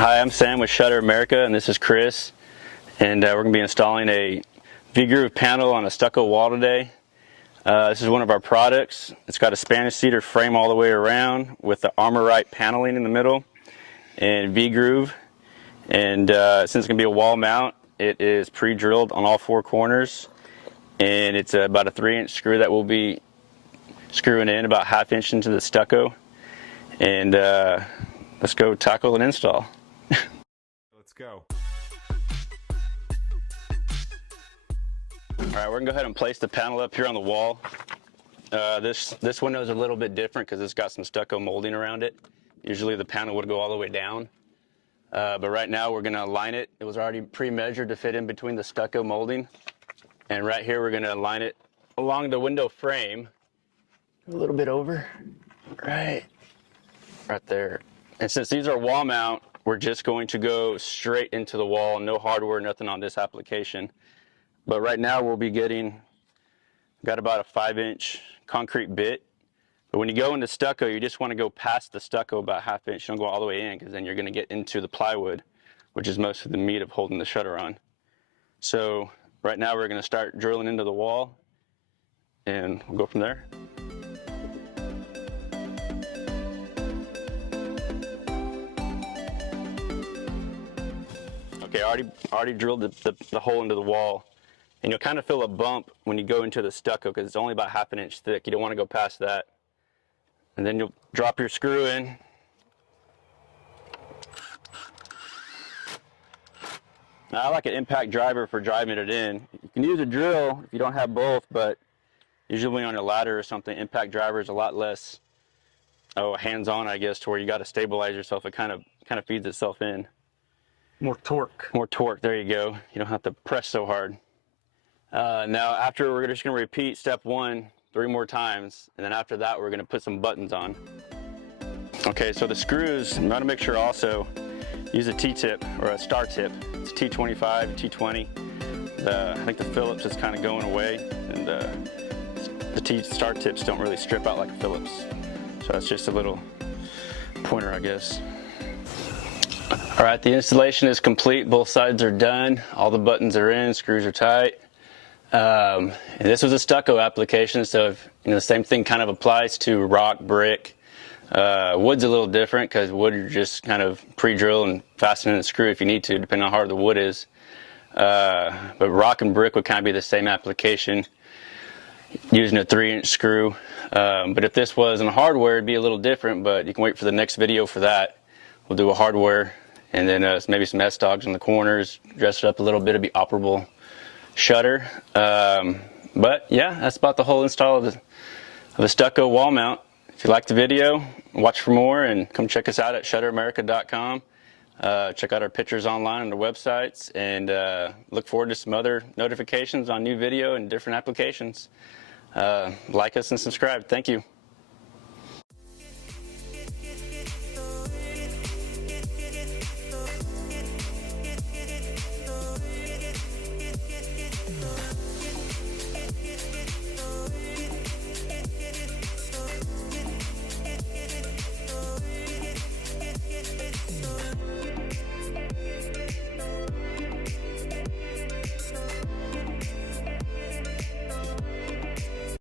Hi, I'm Sam with Shutter America, and this is Chris, and we're going to be installing a V-groove panel on a stucco wall today. This is one of our products. It's got a Spanish Cedar frame all the way around with the Armorite paneling in the middle and V-groove. And since it's going to be a wall mount, it is pre-drilled on all four corners, and it's about a 3-inch screw that we'll be screwing in about 1/2 inch into the stucco. And let's go tackle and install. Let's go. All right, we're gonna go ahead and place the panel up here on the wall. This window is a little bit different because it's got some stucco molding around it. Usually the panel would go all the way down, but right now we're gonna align it. It was already pre-measured to fit in between the stucco molding, and right here we're gonna align it along the window frame, a little bit over, right there. And since these are wall mount, we're just going to go straight into the wall, no hardware, nothing on this application. But right now we'll be got about a 5-inch concrete bit. But when you go into stucco, you just want to go past the stucco about 1/2 inch. Don't go all the way in, because then you're going to get into the plywood, which is most of the meat of holding the shutter on. So right now we're going to start drilling into the wall, and we'll go from there. Okay, I already drilled the hole into the wall, and you'll kind of feel a bump when you go into the stucco because it's only about 1/2 inch thick. You don't want to go past that. And then you'll drop your screw in. Now, I like an impact driver for driving it in. You can use a drill if you don't have both, but usually on a ladder or something, impact driver is a lot less hands-on, I guess, to where you got to stabilize yourself. It kind of feeds itself in. More torque. More torque, there you go. You don't have to press so hard. Now after, we're just going to repeat step 1 3 more times, and then after that we're going to put some buttons on. Okay, so the screws, I'm going to make sure also use a T-tip or a star tip. It's T25, T20. I think the Phillips is kind of going away, and the star tips don't really strip out like a Phillips. So that's just a little pointer, I guess. All right, the installation is complete. Both sides are done. All the buttons are in, screws are tight. And this was a stucco application, so if, the same thing kind of applies to rock, brick. Wood's a little different because wood you're just kind of pre-drill and fasten in the screw if you need to, depending on how hard the wood is. But rock and brick would kind of be the same application, using a 3-inch screw. But if this was in hardware, it'd be a little different, but you can wait for the next video for that. We'll do a hardware, and then maybe some S-dogs in the corners, dress it up a little bit, it'd be operable shutter. But yeah, that's about the whole install of the stucco wall mount. If you liked the video, watch for more, and come check us out at shutteramerica.com. Check out our pictures online on the websites, and look forward to some other notifications on new video and different applications. Like us and subscribe. Thank you.